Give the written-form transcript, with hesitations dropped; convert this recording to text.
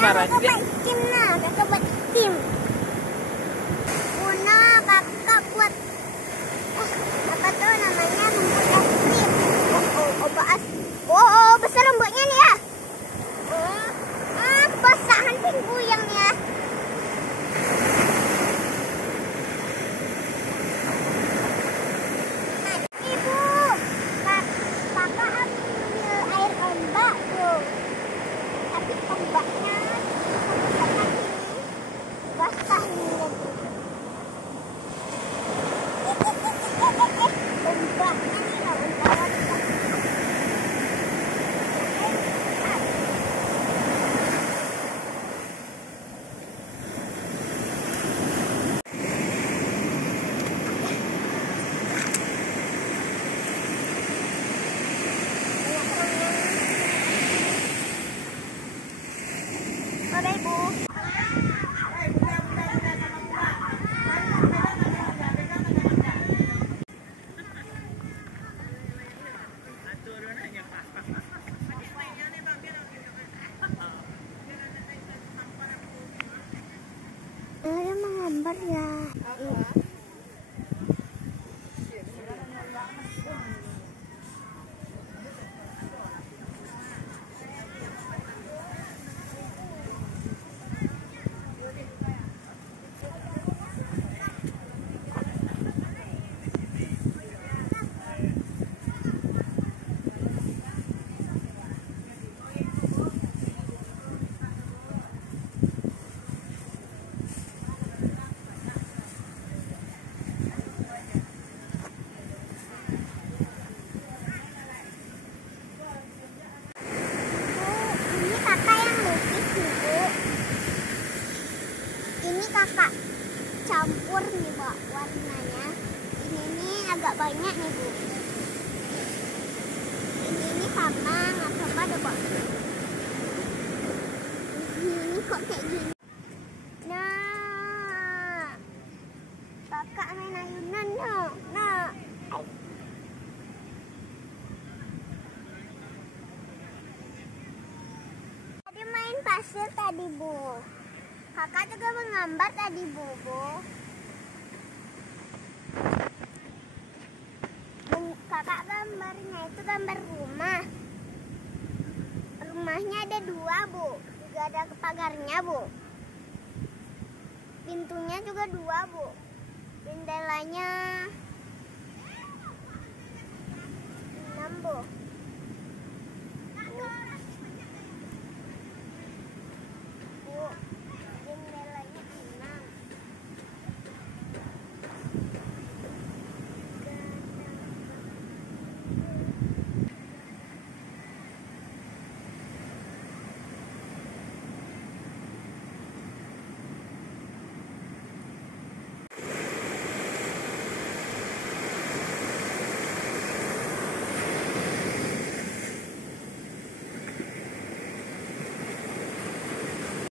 kemarin. Kakak buat tim nah, kakak buat tim. Una kakak buat apa tuh namanya rumput es krim. Oh, besar rumputnya nih ya. Basahan pingguyang ya. Ibu, kakak ambil air ombak tuh. Tapi ombaknya basah ini lagi. Ombaknya nih loh, ombak. Bye, Bu. Dia menggambar ya. Ini kakak campur nih, Bu, warnanya. Ini agak banyak nih, Bu. Ini sama, nggak sama deh, Bu. Ini kok kayak gini. Nah, kakak main ayunan dong. Nah, tadi main pasir tadi, Bu. Kakak juga menggambar tadi, Bobo. Kakak gambarnya itu gambar rumah. Rumahnya ada 2, Bu. Juga ada pagarnya, Bu. Pintunya juga 2, Bu. Jendelanya 6, Bu.